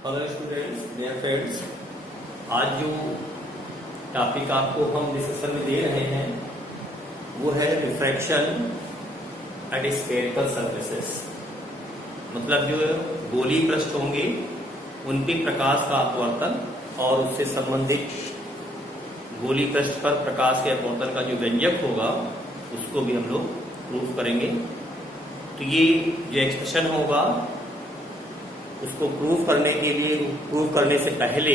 Hello students, dear friends, आज जो topic आपको हम डिस्कशन में दे रहे हैं वो है रिफ्रैक्शन एट स्फेरिकल सरफेसेस। मतलब जो गोलीय पृष्ठ होंगे उन पे प्रकाश का अपवर्तन और उससे संबंधित गोलीय पृष्ठ पर प्रकाश के अपवर्तन का जो व्यंजक होगा उसको भी हम लोग प्रूफ करेंगे। तो ये जो एक्सप्रेशन होगा उसको प्रूफ करने के लिए, प्रूफ करने से पहले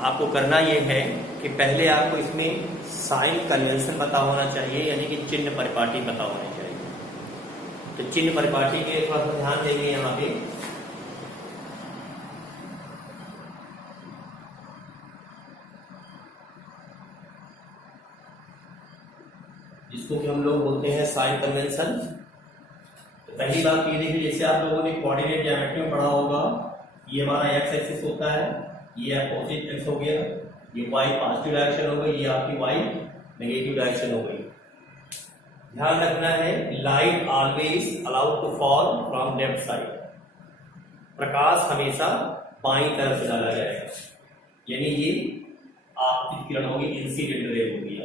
आपको करना ये है कि पहले आपको इसमें साइन कन्वेंशन पता होना चाहिए, यानी कि चिन्ह परिपाटी पता होनी चाहिए। तो चिन्ह परिपाटी के थोड़ा सा ध्यान देंगे यहाँ पे। जिसको कि हम लोग बोलते हैं साइन कन्वेंशन। पहली बात ये देखिए, जैसे आप लोगों ने कोऑर्डिनेट ज्योमेट्री में पढ़ा होगा, ये हमारा एक्स एक्सिस होता है, ये अपोजिट एक्स हो गया, ये वाई पॉजिटिव डायरेक्शन हो गई, ये आपकी वाई नेगेटिव डायरेक्शन हो गई। ध्यान रखना है, light always allowed to fall from left side. प्रकाश हमेशा बाईं तरफ से डाला जाएगा, यानी ये आपकी किरण होगी, इंसिडेंट रे होगी।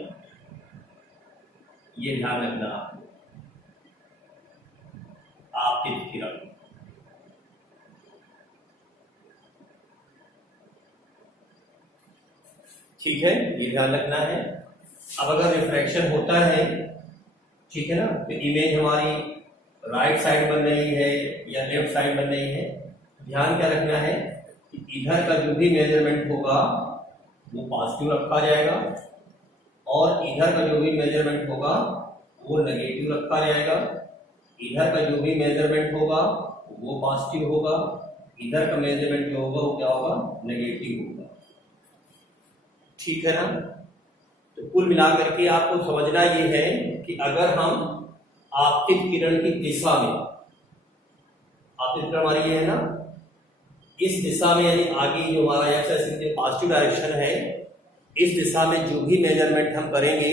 ये ध्यान रखना आपको, आपकी किरण। ठीक है, ये ध्यान रखना है। अब अगर रिफ्रैक्शन होता है, ठीक है ना, तो इमेज हमारी राइट साइड बन रही है या लेफ्ट साइड बन रही है। ध्यान क्या रखना है कि इधर का जो भी मेजरमेंट होगा वो पॉजिटिव रखा जाएगा और इधर का जो भी मेजरमेंट होगा वो नेगेटिव रखा जाएगा। इधर का जो भी मेजरमेंट होगा वो पॉजिटिव होगा, इधर का मेजरमेंट जो होगा वो क्या होगा, नेगेटिव होगा। ठीक है ना। तो कुल मिलाकर के आपको समझना ये है कि अगर हम आपतित किरण की दिशा में, आपतित किरण हमारी ये है ना, इस दिशा में, यानी आगे जो हमारा एक्स एक्सिस पॉजिटिव डायरेक्शन है, इस दिशा में जो भी मेजरमेंट हम करेंगे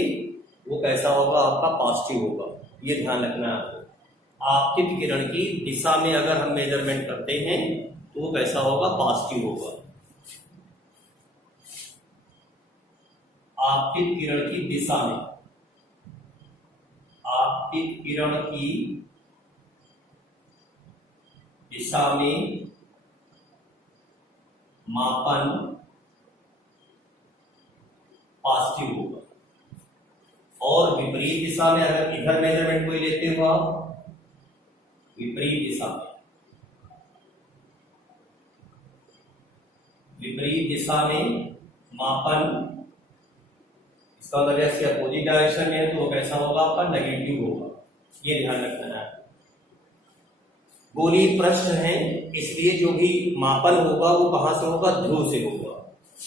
वो कैसा होगा, आपका पॉजिटिव होगा। ये ध्यान रखना है आपको। आपतित किरण की दिशा में अगर हम मेजरमेंट करते हैं तो वो कैसा होगा, पॉजिटिव होगा। आपतित किरण की दिशा में, आपतित किरण की दिशा में मापन पॉजिटिव होगा। और विपरीत दिशा में अगर इधर मेजरमेंट कोई लेते हो आप, विपरीत दिशा में, विपरीत दिशा में मापन, इसका मतलब इसके अपोजिट डायरेक्शन में है तो वो कैसा होगा, आपका नेगेटिव होगा। ये ध्यान रखना है। गोलीय पृष्ठ है, इसलिए जो भी मापन होगा वो कहां से होगा, ध्रुव से होगा।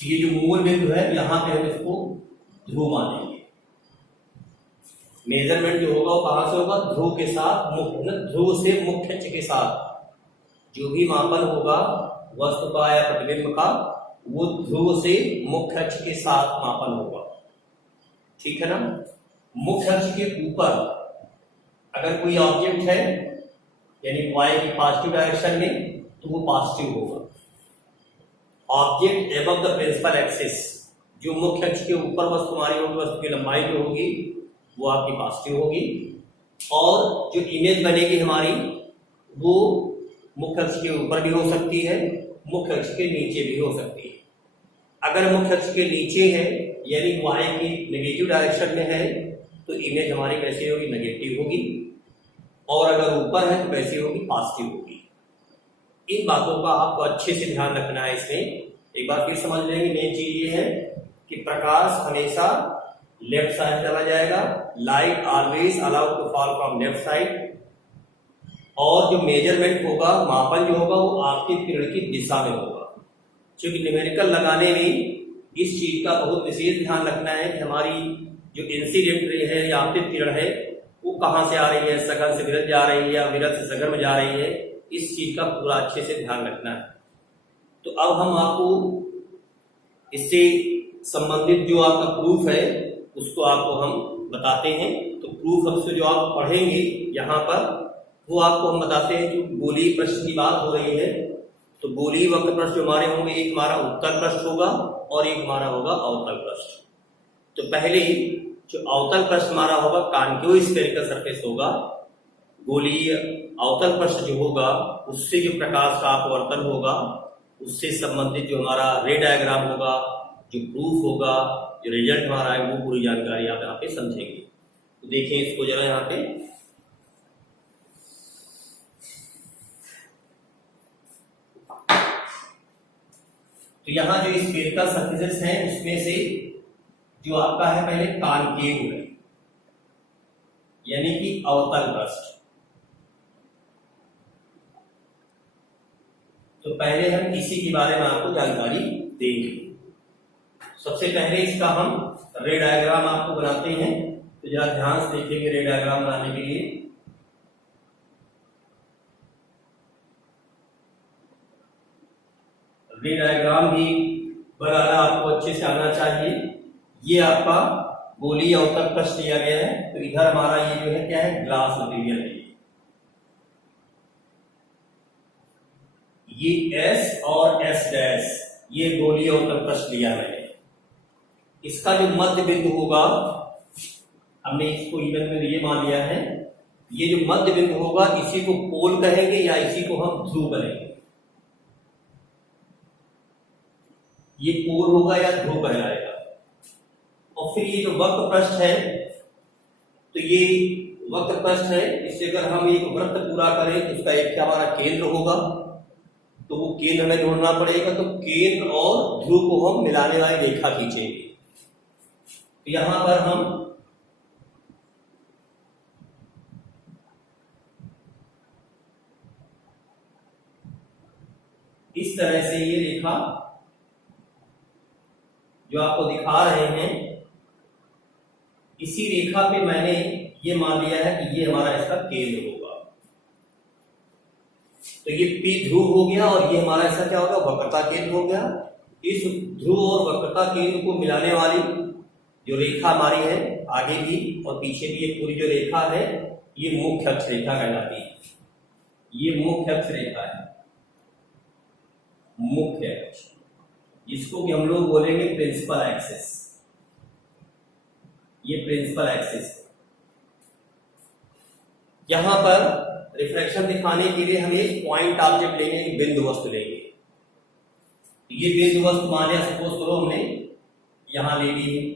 ये जो मूल बिंदु है यहां पे हम इसको ध्रुव मानेंगे। मेजरमेंट जो होगा वो कहां से होगा, ध्रुव के साथ, मुख्य ध्रुव से मुख्य अक्ष के साथ जो भी मापन होगा वस्तु का या प्रतिबिंब का, वो ध्रुव से मुख्य अक्ष के साथ मापन होगा। ठीक है ना। मुख्य अक्ष के ऊपर अगर कोई ऑब्जेक्ट है, यानी वाई की पॉजिटिव डायरेक्शन में, तो वो पॉजिटिव होगा। Object above the principal axis, जो मुख्य अक्ष के ऊपर वस्तु हमारी होगी, वस्तु की लंबाई जो होगी वो आपकी पॉजिटिव होगी। और जो इमेज बनेगी हमारी वो मुख्य अक्ष के ऊपर भी हो सकती है, मुख्य अक्ष के नीचे भी हो सकती है। अगर मुख्य अक्ष के नीचे है, यानी वाई की नेगेटिव डायरेक्शन में है, तो इमेज हमारी कैसी होगी, नेगेटिव होगी। और अगर ऊपर है तो कैसी होगी, पॉजिटिव होगी। इन बातों का आपको अच्छे से ध्यान रखना है। इसमें एक बार फिर समझ लेंगे। मेन चीज ये है कि प्रकाश हमेशा लेफ्ट साइड चला जाएगा, light always allowed to fall from left side. और जो मेजरमेंट होगा, मापन जो होगा, वो आपतित किरण की दिशा में होगा। क्योंकि न्यूमेरिकल लगाने में इस चीज का बहुत विशेष ध्यान रखना है कि हमारी जो इंसिडेंट रे है या आपतित किरण है वो कहां से आ रही है, सघन से विरत जा रही है या विरत से सघन में जा रही है। इस चीज का पूरा अच्छे से ध्यान रखना है। तो अब हम आपको इससे संबंधित जो आपका प्रूफ है उसको आपको हम बताते हैं। तो प्रूफ हमसे जो आप पढ़ेंगे यहाँ पर वो आपको हम बताते हैं। जो गोलीय पृष्ठ की बात हो रही है, तो गोलीय वक्र पृष्ठ जो हमारे होंगे, एक हमारा उत्तल पृष्ठ होगा और एक हमारा होगा अवतल पृष्ठ। तो पहले जो अवतल पृष्ठ हमारा होगा कॉन्केव स्फेरिकल सरफेस होगा। गोलीय अवतल पृष्ठ जो होगा उससे जो प्रकाश का अपवर्तन होगा उससे संबंधित जो हमारा रे डायग्राम होगा, जो प्रूफ होगा, जो रिजल्ट हमारा है, वो पूरी जानकारी आप यहाँ पे समझेंगे। तो देखें इसको जरा यहाँ पे। तो यहाँ जो स्फेरिकल सरफेसेस हैं उसमें से जो आपका है पहले कॉन्केव है, यानी कि अवतल पृष्ठ। तो पहले हम इसी के बारे में आपको जानकारी देंगे। सबसे पहले इसका हम रे डायग्राम आपको बनाते हैं, तो जरा ध्यान से देखेंगे रे डायग्राम बनाने के लिए। रे डायग्राम भी बनाना आपको अच्छे से आना चाहिए। ये आपका गोलीय अवतल पृष्ठ दिया गया है, तो इधर हमारा ये जो है क्या है, ग्लास मटेरियल है। ये S और S डैश ये गोलीय अवतल पृष्ठ लिया मैंने। इसका जो मध्य बिंदु होगा, हमने इसको इवन में ये मान लिया है, ये जो मध्य बिंदु होगा इसी को पोल कहेंगे या इसी को हम ध्रुव कहेंगे। ये पोल होगा या ध्रुव कहलाएगा। और फिर ये जो वक्र पृष्ठ है, तो ये वक्र पृष्ठ है, इससे अगर हम एक वृत्त पूरा करें तो उसका एक हमारा केंद्र होगा, तो वो केंद्र हमें ढूंढना पड़ेगा। तो केंद्र और ध्रुव को हम मिलाने वाली रेखा खींचेंगे। तो यहां पर हम इस तरह से ये रेखा जो आपको दिखा रहे हैं, इसी रेखा पे मैंने ये मान लिया है कि ये हमारा इसका केंद्र होगा। तो ये P ध्रुव हो गया और ये हमारा ऐसा क्या होगा, वक्रता केंद्र हो गया। इस ध्रुव और वक्रता केंद्र को मिलाने वाली जो रेखा हमारी है, आगे भी और पीछे भी ये पूरी जो रेखा है, ये मुख्य अक्ष रेखा कहलाती है। ये मुख्य अक्ष रेखा है, मुख्य अक्ष, जिसको कि हम लोग बोलेंगे प्रिंसिपल एक्सिस। ये प्रिंसिपल एक्सिस है। यहां पर रिफ्लेक्शन दिखाने के लिए हम एक पॉइंट ऑब्जेक्ट लेंगे, एक बिंदु वस्तु लेंगे। ये बिंदु वस्तु मान लिया, सपोज करो हमने यहां ले ली है,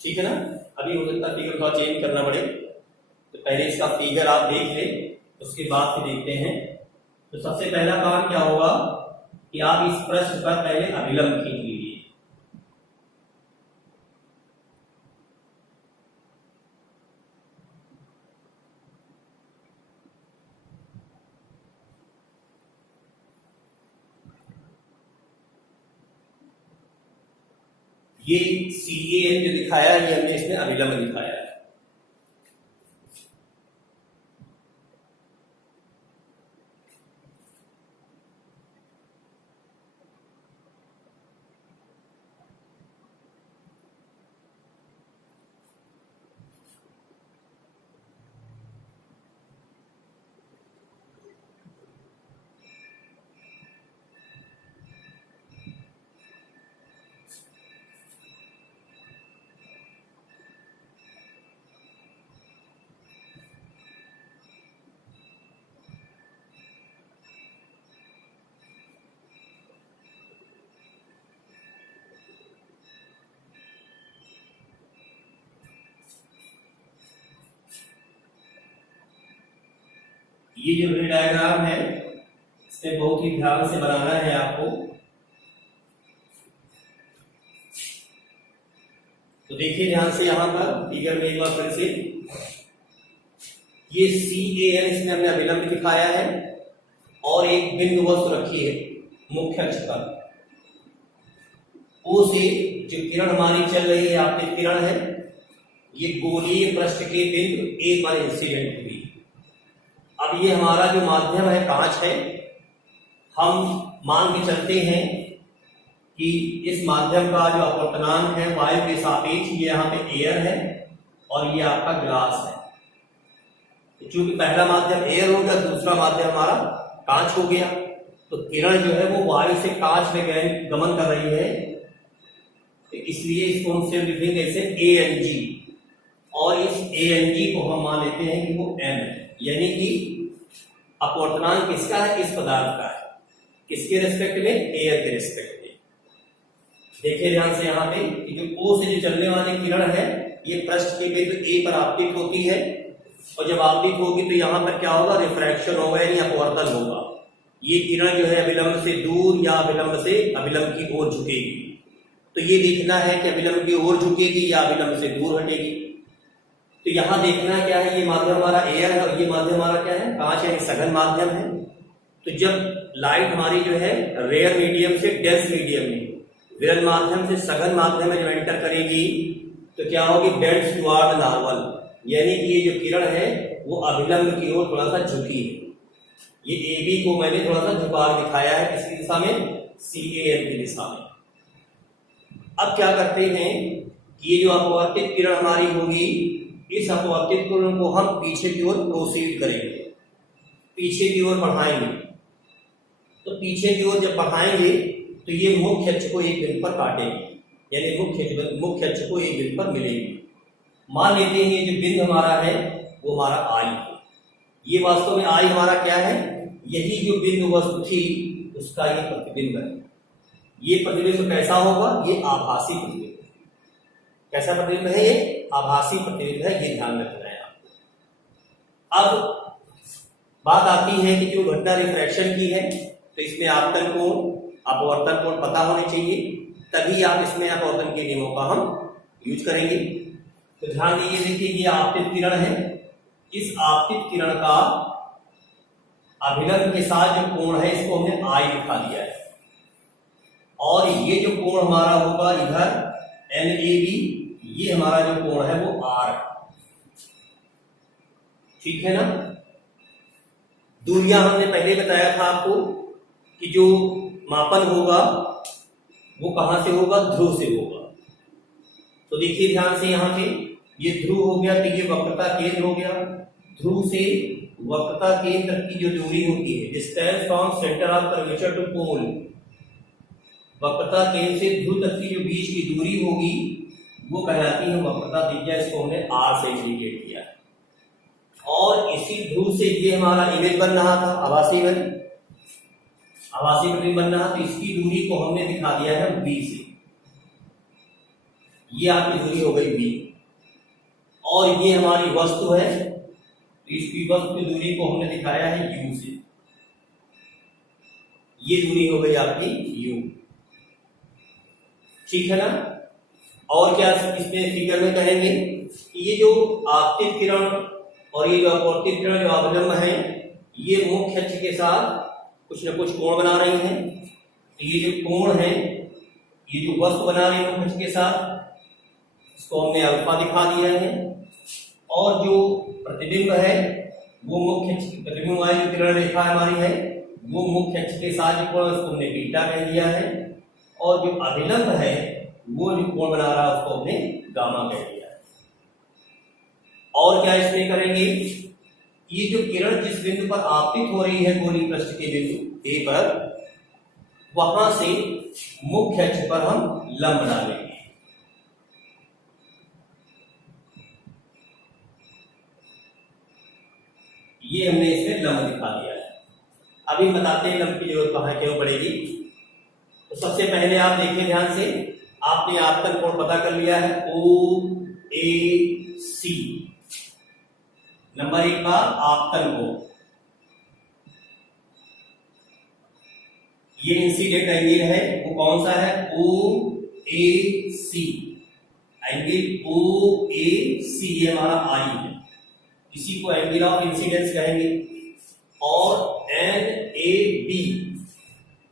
ठीक है ना। अभी हो सकता है फिगर थोड़ा चेंज करना पड़े, तो पहले इसका फिगर आप देख लें, उसके बाद फिर देखते हैं। तो सबसे पहला काम क्या होगा कि आप इस पृष्ठ पर पहले अभिलंब खींच लीजिए। ये CAN जो दिखाया है, ये हमने इसमें अभिलंब दिखाया है। ये जो रे डायग्राम है, इसमें बहुत ही ध्यान से बनाना है आपको। तो देखिए ध्यान से यहां पर फिगर में एक बार फिर से, ये CAN इसमें हमने अभिलंब दिखाया है और एक बिंदु वस्तु रखी है मुख्य अक्ष पर। O से जो किरण हमारी चल रही है, आपकी किरण है, ये गोलीय पृष्ठ के बिंदु A पर इंसिडेंट हुई। अब ये हमारा जो माध्यम है कांच है, हम मान के चलते हैं कि इस माध्यम का जो अपवर्तनांक है वायु के सापेक्ष, ये यहाँ पे एयर है और ये आपका ग्लास है। चूंकि पहला माध्यम एयर हो गया, दूसरा माध्यम हमारा कांच हो गया, तो किरण जो है वो वायु से कांच में गमन कर रही है, तो इसलिए इसको हम सिर्फ लिखेंगे ऐसे ANG, और इस ANG को हम मान लेते हैं कि वो m है, यानी कि अपवर्तनांक किसका है, इस पदार्थ का है, किसके रेस्पेक्ट में, एयर के रेस्पेक्ट में। देखिए ध्यान से यहाँ पे कि जो O से जो चलने वाली किरण है ये पृष्ठ के बिंदु A पर आपतित होती है, और जब आपतित होगी तो यहाँ पर क्या होगा, रिफ्रैक्शन होगा यानी अपवर्तन होगा। ये किरण जो है अभिलंब से दूर या अभिलंब से अभिलंब की ओर झुकेगी, तो ये देखना है कि अभिलंब की ओर झुकेगी या अभिलंब से दूर हटेगी। तो यहाँ देखना क्या है, ये माध्यम हमारा एयर है और ये माध्यम हमारा क्या है, कांच यानी सघन माध्यम है। तो जब लाइट हमारी जो है रेयर मीडियम से डेंस मीडियम में, विरल माध्यम से सघन माध्यम में जब एंटर करेगी तो क्या होगी, बेंड्स टुवर्ड नॉर्मल, यानी कि ये जो किरण है वो अभिलंब की ओर थोड़ा सा झुकी है। ये AB को मैंने थोड़ा सा झुकाव दिखाया है, किसकी दिशा में, CAN की दिशा में। अब क्या करते हैं कि ये जो अपवर्तित किरण हमारी होगी, इस अपवर्तित किरण को हम पीछे की ओर प्रोसीड करेंगे, पीछे की ओर बढ़ाएंगे। तो पीछे की ओर जब बढ़ाएंगे तो ये मुख्य अक्ष को एक बिंदु पर काटेंगे, यानी मुख्य अक्ष को एक बिंदु पर मिलेगी। मान लेते हैं ये जो बिंदु हमारा है वो हमारा I है, ये वास्तव में I हमारा क्या है, यही जो बिंदु वस्तु थी उसका ये प्रतिबिंब है। ये प्रतिबिंब कैसा होगा, ये आभासी प्रतिबिंब। कैसा प्रतिबिंब है, ये आभासी प्रतिबिंब है, ये ध्यान रखना है आपको। अब बात आती है कि जो घटना रिफ्रैक्शन की है तो इसमें आपतन कोण, अपवर्तन कोण पता होने चाहिए, तभी आप इसमें अपवर्तन के नियमों का हम यूज करेंगे। तो ध्यान दीजिए, देखिए ये आपतित किरण है, इस आपतित किरण का अभिलंब के साथ जो कोण है इसको हमने I लिखा दिया है, और ये जो कोण हमारा होगा इधर NAB, ये हमारा जो कोण है वो R है, ठीक है ना। दूरियां हमने पहले बताया था आपको कि जो मापन होगा वो कहां से होगा, ध्रुव से होगा। तो देखिए ध्यान से, यहाँ पे ये ध्रुव हो गया, तो ये वक्रता केंद्र हो गया। ध्रुव से वक्रता केंद्र तक की जो दूरी होती है, distance from centre of curvature to pole, वक्रता केंद्र से ध्रुव तक की जो बीच की दूरी होगी वो कहलाती है वक्रता त्रिज्या, इसको हमने R से इंडिकेट किया है। और इसी ध्रुव से ये हमारा इमेज बन रहा था, आभासी प्रतिबिंब बन रहा, तो इसकी दूरी को हमने दिखा दिया है B से, ये आपकी दूरी हो गई B। और ये हमारी वस्तु है, तो इसकी वस्तु की दूरी को हमने दिखाया है U से, ये दूरी हो गई आपकी U, ठीक है ना। और क्या इसमें फिगर में कहेंगे कि ये जो आपतित किरण और ये जो अपवर्तित किरण जो अवलंब है, ये मुख्य अक्ष के साथ कुछ न कुछ कोण बना रही हैं। तो ये जो कोण है, ये जो वस्तु बना रही है मुख्य अक्ष के साथ, इसको हमने अल्फा दिखा दिया है। और जो प्रतिबिंब है वो मुख्य अक्ष, प्रतिबिंब वाली जो किरण रेखा हमारी है वो मुख्य अक्ष के साथ जो कोण, उसको हमने बीटा कह दिया है। और जो अभिलंब है वो जो कोण बना रहा है उसको हमने गामा कह दिया है। और क्या इसमें करेंगे, ये जो किरण जिस बिंदु पर आपतित हो रही है गोलीय पृष्ठ के बिंदु A पर, वहां से मुख्य अक्ष पर हम लंब डालेंगे। ये हमने इसमें लंब दिखा दिया है। अभी बताते हैं लंब की जरूरत कहां क्यों पड़ेगी। तो सबसे पहले आप देखें ध्यान से, आपने आपतन कोण पता कर लिया है OAC, नंबर 1 का आपतन कोण, ये इंसिडेंट एंगल है वो कौन सा है, OAC, एंगल OAC ये हमारा I है, इसी को एंगल ऑफ इंसिडेंस कहेंगे। और NAB,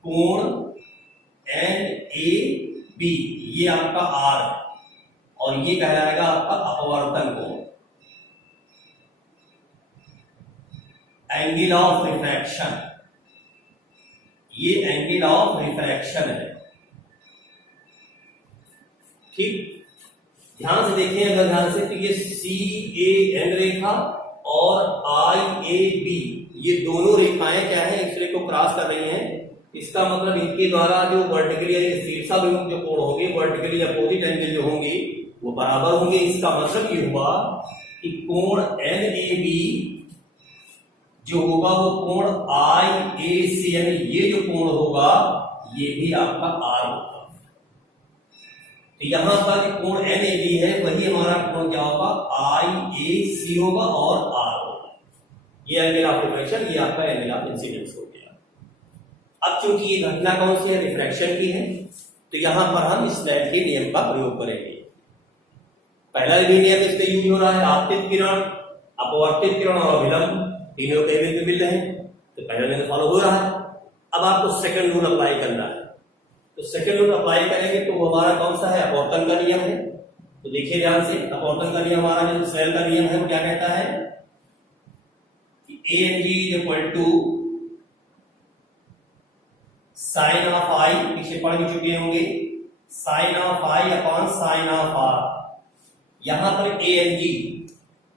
कोण NAB ये आपका R है, और ये कहलाएगा आपका अपवर्तन कोण, एंगल ऑफ रिफ्रैक्शन, ये एंगल ऑफ रिफ्रैक्शन है, ठीक। ध्यान से देखें अगर ध्यान से, तो ये CAN रेखा और आई ए बी, ये दोनों रेखाएं क्या है, एक्स रे को क्रॉस कर रही हैं। इसका मतलब इनके द्वारा जो वर्टिकली यानी शीर्षाभिमुख जो कोण होंगे, वर्टिकली अपोजिट एंगल जो होंगे वो बराबर होंगे। इसका मतलब ये हुआ कि कोण एन ए बी जो होगा वो कोण आई ए सी, यानी ये जो कोण होगा ये भी आपका आर होगा। तो यहां पर कोण एन ए बी है वही हमारा कोण क्या होगा, आई ए सी होगा और आर होगा। ये एंगल ऑफ रिफ्रैक्शन, ये आपका एंगल ऑफ इंसिडेंस हो गया। अब चूंकि ये घटना कौन सी है, रिफ्रैक्शन की है, तो यहां पर हम स्नेल के नियम का प्रयोग करेंगे। पहला भी नियम इसमें यूज हो रहा है, आपतित किरण, अपवर्तित किरण और अभिलंब तीनों टेबल पे मिल रहे हैं, तो पहला नियम फॉलो हो रहा है। अब आपको सेकंड रूल अप्लाई करना है, तो सेकंड रूल अप्लाई करेंगे तो वो हमारा कौन सा है, अपवर्तन का नियम है। तो देखिए ध्यान से, अपवर्तन का नियम हमारा जो स्नेल का नियम है वो क्या कहता है कि A N G is equal to sine of I, पीछे पढ़ भी चुके होंगे, sine of I upon sine of R. यहां पर A N G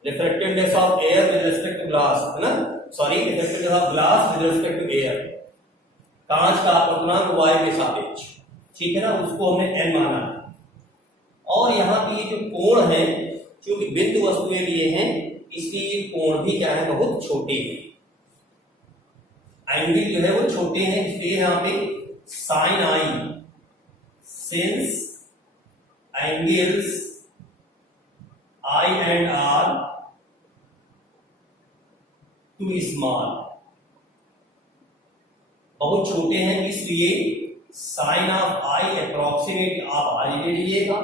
refractiveness of air with respect to glass, है ना, sorry refractiveness of glass with respect to air, कांच का अपवर्तनांक वायु के सापेक्ष, ठीक है ना, उसको हमने एन माना है। और यहाँ पे ये जो कोण है, क्योंकि बिंदु वस्तुएं लिए हैं इसलिए ये कोण भी क्या है, बहुत छोटे हैं, एंगल जो है वो छोटे हैं, इसलिए यहाँ पे sine i, since angles i and r too small, बहुत छोटे हैं, इसलिए साइन ऑफ आई अप्रोक्सीमेट आप आई ले लीजिएगा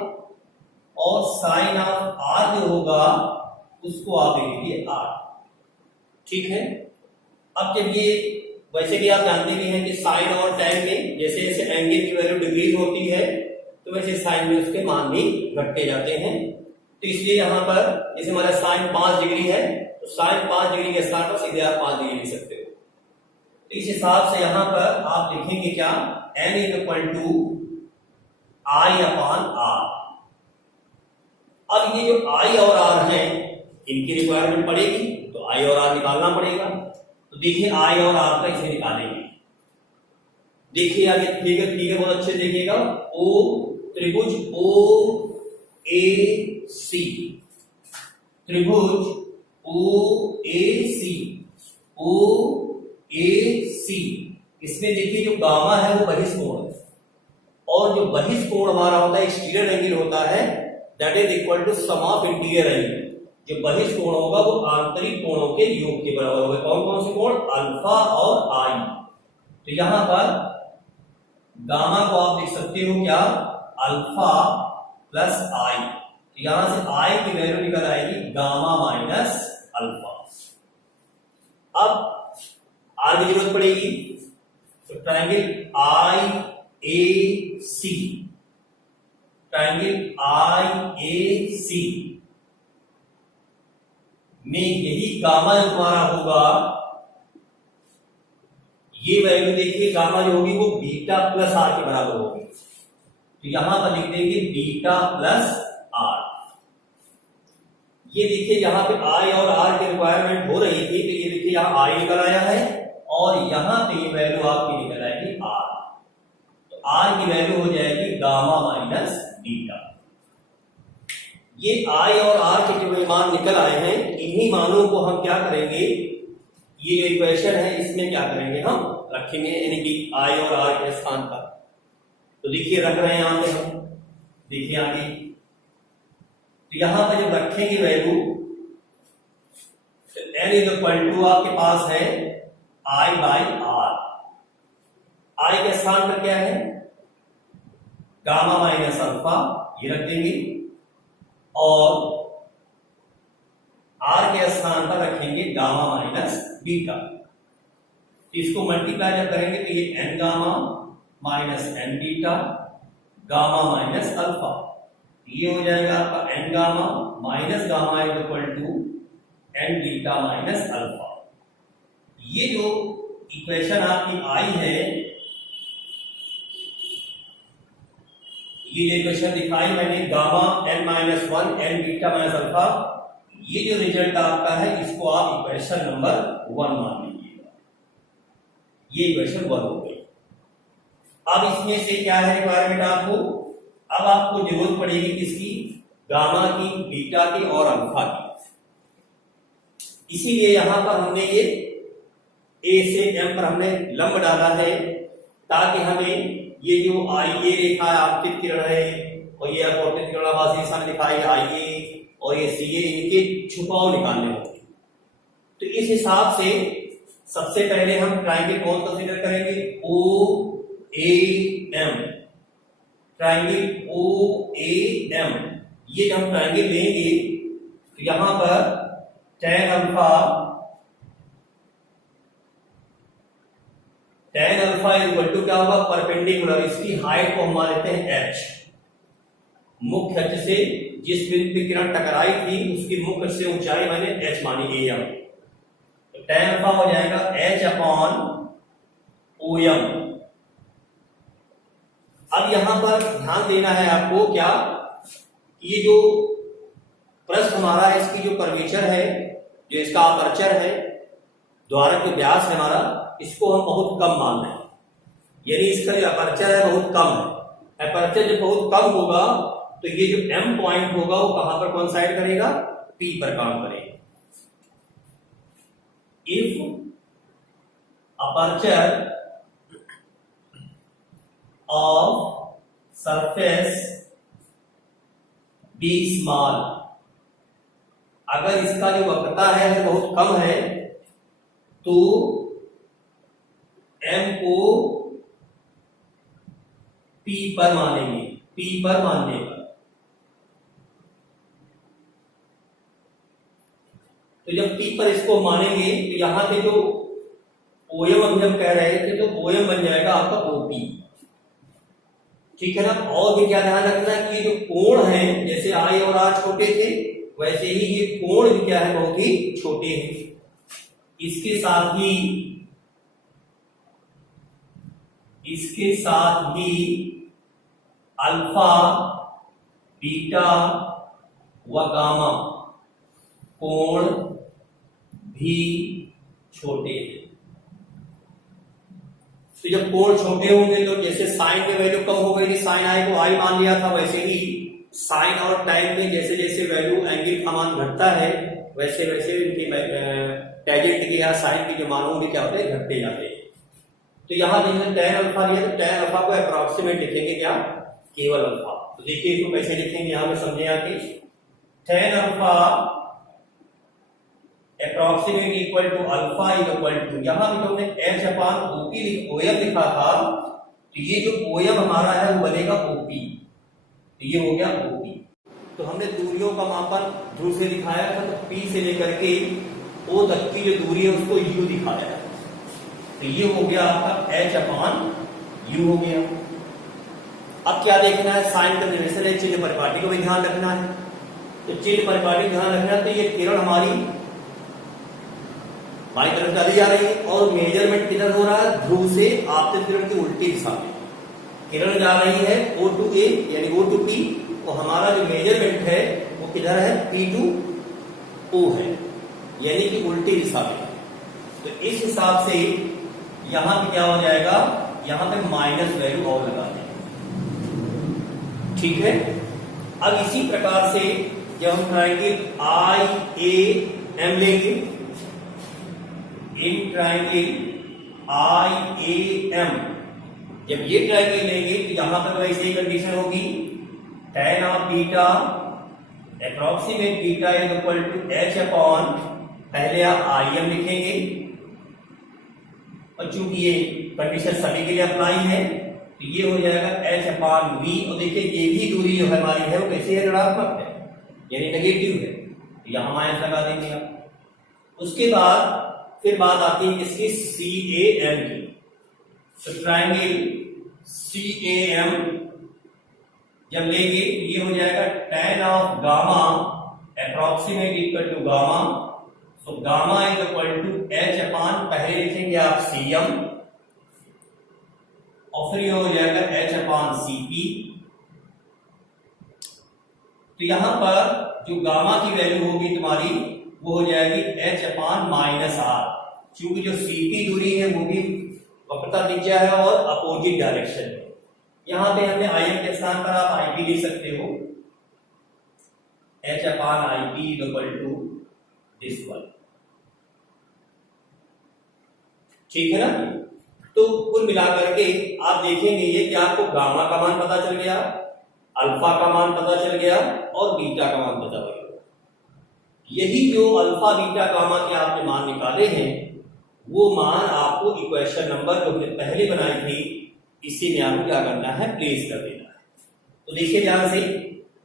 और साइन ऑफ आर जो होगा उसको आप ले लीजिए आर, ठीक है। अब जब ये, वैसे भी आप जानते भी हैं कि साइन और टैन में जैसे जैसे एंगल की वैल्यू डिक्रीज होती है तो वैसे साइन में उसके मान भी घटते जाते हैं। तो इसलिए यहाँ पर जैसे हमारा साइन 5 डिग्री है तो साइन 5 डिग्री के स्थान पर सीधे आप 5 डिग्री लिख सकते हो। तो इस हिसाब से यहां पर आप लिखेंगे क्या, n is equal to i upon r. अब ये जो i और r हैं इनकी रिक्वायरमेंट पड़ेगी तो i और r निकालना पड़ेगा। तो देखिए i और r का इसे निकालेंगे। देखिए आगे फिगर बहुत अच्छे देखिएगा, ओ त्रिभुज ओ ए सी, त्रिभुज ओ ए सी, ओ ए सी, इसमें देखिए जो गामा है वो बहिष्कोण है और जो बहिष्कोण हमारा होता है एक्सटीरियर एंगल होता है, that is equal to sum of interior angle. जो बहिष्कोण होगा वो आंतरिक कोणों के योग के बराबर होगा। कौन कौन से कोण, अल्फा और आई। तो यहां पर गामा को आप लिख सकते हो क्या, अल्फा प्लस आई। तो यहां से आई की वैल्यू निकल आएगी गामा माइनस अल्फा। अब आर की जरूरत पड़ेगी, तो ट्रायंगल आई ए सी, ट्रायंगल आई ए सी में यही गामा जो हमारा होगा, ये वैल्यू देखिए गामा जो होगी वो बीटा प्लस आर के बराबर होगी। तो यहां पर लिख देंगे बीटा प्लस आर। ये देखिए यहां पे आई और आर की रिक्वायरमेंट हो रही थी, तो ये देखिए यहां आई निकल आया है और यहां पे ये वैल्यू आपकी निकल आएगी आर। तो आर की वैल्यू हो जाएगी गामा माइनस बीटा। ये आई और आर के जो मान निकल आए हैं इन्हीं मानों को हम क्या करेंगे, ये जो इक्वेशन है इसमें क्या करेंगे, हम रखेंगे, यानी कि आई और आर के स्थान पर। तो देखिए रख रहे हैं यहां पे हम, देखिए आगे, तो यहां पर जब रखेंगे वैल्यू, तो n इज इक्वल टू आपके पास है आई बाई आर। आई के स्थान पर क्या है, गामा माइनस अल्फा, ये रख देंगे, और आर के स्थान पर रखेंगे गामा माइनस बीटा। इसको मल्टीप्लाई जब करेंगे तो ये n gamma minus n beta, gamma minus alpha, ये हो जाएगा आपका n gamma minus gamma is equal to n beta minus alpha. ये जो इक्वेशन आपकी आई है, ये इक्वेशन दिखाई मैंने gamma n minus one n beta minus alpha, ये जो रिजल्ट आपका है इसको आप इक्वेशन नंबर 1 मान लीजिएगा। ये इक्वेशन 1 हो गई। अब इसमें से क्या है रिक्वायरमेंट आपको, अब आपको जरूरत पड़ेगी किसकी, गामा की, बीटा की और अल्फा की। इसीलिए यहां पर हमने ये ए से एम पर हमने लंब डाला है ताकि हमें ये जो आई ए रेखा आपतित किरण है और ये अपवर्तित किरण आभासी दिशा में लिखा है आई ए और ये सी ए, इनके छुपाव निकालने होंगे। तो इस हिसाब से सबसे पहले हम ट्रायंगल कौन कंसीडर करेंगे, O A M, triangle O A M. ये जब हम ट्रायंगल लेंगे तो यहां पर tan अल्फा इक्वल टू क्या होगा, परपेंडिकुलर, इसकी हाइट को हम मान लेते हैं h, मुख्य अक्ष से जिस बिंदु पे किरण टकराई थी उसकी मुख्य अक्ष से ऊंचाई मैंने h मानी am, तो tan अल्फा हो जाएगा h अपॉन om। अब यहां पर ध्यान देना है आपको क्या, ये जो पृष्ठ हमारा है इसकी जो कर्वेचर है, जो इसका अपर्चर है, द्वारक जो व्यास है हमारा, इसको हम बहुत कम मान रहे हैं, यानी इसका जो अपर्चर है बहुत कम है। अपर्चर जब बहुत कम होगा तो ये जो m पॉइंट होगा वो कहां पर कोइंसाइड करेगा, P पर काम करेगा। If aperture of surface be small, अगर इसका जो वक्रता है बहुत कम है तो m को P पर मानेंगे, P पर मानने पर। तो जब P पर इसको मानेंगे तो यहां से जो OM अभी हम कह रहे थे तो OM बन जाएगा आपका OP, ठीक है ना। और भी क्या ध्यान रखना है कि ये जो कोण है, जैसे I और R छोटे थे वैसे ही ये कोण भी क्या है, बहुत ही छोटे हैं। इसके साथ ही अल्फा, बीटा व गामा कोण भी छोटे हैं। तो जब कोण छोटे होंगे तो जैसे साइन के वैल्यू कम हो गई थी, साइन आई को आई मान लिया था, वैसे ही साइन और टाइम में जैसे जैसे वैल्यू एंगल का मान घटता है वैसे वैसे इनकी टैंजेंट की या साइन की जो मान होंगे क्या होते हैं, घटते जाते हैं। तो यहाँ जैसे tan अल्फा लिया तो tan अल्फा को अप्रोक्सीमेट लिखेंगे क्या, केवल अल्फा। तो देखिए इसको कैसे लिखेंगे, यहाँ पे समझे आके tan alpha approximate equal to alpha equal to, यहाँ पे हमने h अपॉन OP OM लिखा था, तो ये जो OM हमारा है वो बनेगा OP, तो ये हो गया OP। तो हमने दूरियों का मापन ध्रुव से दिखाया था, तो P से लेकर के O तक की जो दूरी है उसको U दिखाया था, तो ये हो गया आपका h अपॉन U हो गया। अब क्या देखना है, साइन कन्वेंशन है, चिन्ह परिपाटी को भी ध्यान रखना है। तो चिन्ह परिपाटी ध्यान रखना है, तो ये किरण हमारी बाई तरफ चली जा रही है और मेजरमेंट किधर हो रहा है, ध्रुव से आपतित किरण की उल्टी दिशा में किरण जा रही है O to A यानी O to P, तो हमारा जो मेजरमेंट है वो किधर है, P to O है, यानी कि उल्टी दिशा में। तो इस हिसाब से यहां पे क्या हो जाएगा, यहां पे माइनस वैल्यू और लगा देंगे, ठीक है। अब इसी प्रकार से जब हम ट्रायंगल IAM लेंगे, इन ट्रायंगल IAM जब ये ट्रायंगल लेंगे तो यहां पर वैसे ही कंडीशन होगी, tan of beta approximate beta is equal to h upon, पहले आप IM लिखेंगे और चूंकि ये कंडीशन सभी के लिए अप्लाई है तो ये हो जाएगा h अपॉन v। और देखिए ये भी दूरी जो हमारी है वो कैसे है, ऋणात्मक है यानी नेगेटिव है, तो यहां माइनस लगा देंगे आप। उसके बाद फिर बात आती है इसकी CAM की, तो ट्रायंगल CAM जब लेंगे तो ये हो जाएगा tan of gamma approximate equal to gamma, so gamma is equal to h upon, पहले लिखेंगे आप CM और फिर ये हो जाएगा h अपॉन CP। तो यहां पर जो गामा की वैल्यू होगी तुम्हारी वो हो जाएगी h/-r, क्योंकि जो Cp दूरी है वो भी वक्रता त्रिज्या है और अपोजिट डायरेक्शन है। यहां पे हमने Im के स्थान पर आप Ip लिख सकते हो, h/Ip = this one, ठीक है ना। तो कुल मिलाकर के आप देखेंगे ये कि आपको गामा का मान पता चल गया, अल्फा का मान पता चल गया और बीटा का मान पता चल गया। यही जो अल्फा बीटा गामा के आपने मान निकाले हैं वो मान आपको इक्वेशन नंबर जो हमने पहले बनाई थी इसी में आपको क्या करना है, प्लेस कर देना है। तो देखिए ध्यान से,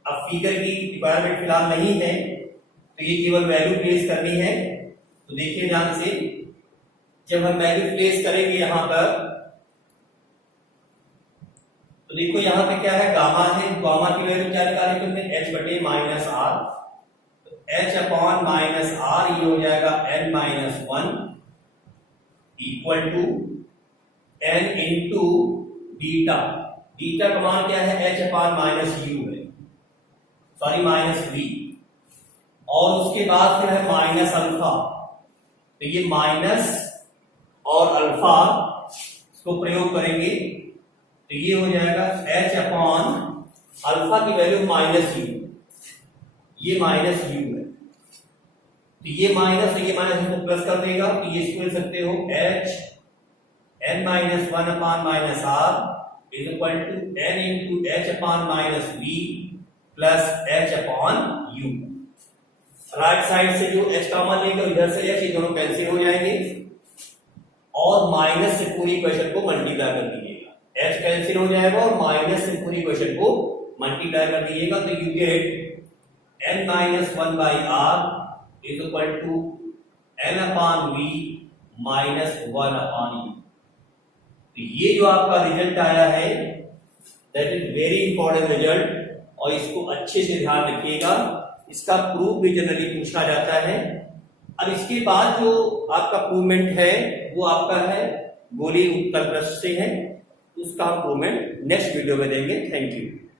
अब फिगर की रिक्वायरमेंट फिलहाल नहीं है तो ये केवल वैल्यू प्लेस करनी है। तो देखिए ध्यान से, जब हम वैल्यू प्लेस करेंगे यहां पर तो देखो यहां पे क्या है, गामा है, गामा की वैल्यू क्या निकाली तुमने, h/-r, तो h/-r ये हो जाएगा n-1 = n into beta. Beta का मान क्या है, h/-u है, सॉरी -v, और उसके बाद फिर है माइनस अल्फा, तो ये माइनस और अल्फा इसको प्रयोग करेंगे तो ये हो जाएगा h/अल्फा की वैल्यू -u, ये -u है, तो ये माइनस और ये माइनस इसको प्लस कर देगा, तो ये इसको लिख सकते हो h n-1/-r = n into h/-v plus h/u। Right side से जो h कॉमन लेकर इधर से h, ये दोनों कैंसिल हो जाएंगे और माइनस से पूरी इक्वेशन को मल्टीप्लाई कर दीजिएगा, h कैंसिल हो जाएगा और माइनस से पूरी इक्वेशन को मल्टीप्लाई कर दीजिएगा, तो you get n-1/r = n/v -1/u। तो ये जो आपका रिजल्ट आया है that is very important result, और इसको अच्छे से ध्यान रखिएगा, इसका प्रूफ भी जनरली पूछा जाता है। अब इसके बाद जो आपका प्रूवमेंट है वो आपका है गोलीय उत्तल प्रश्न से है, उसका प्रूवमेंट नेक्स्ट वीडियो में देंगे। Thank you.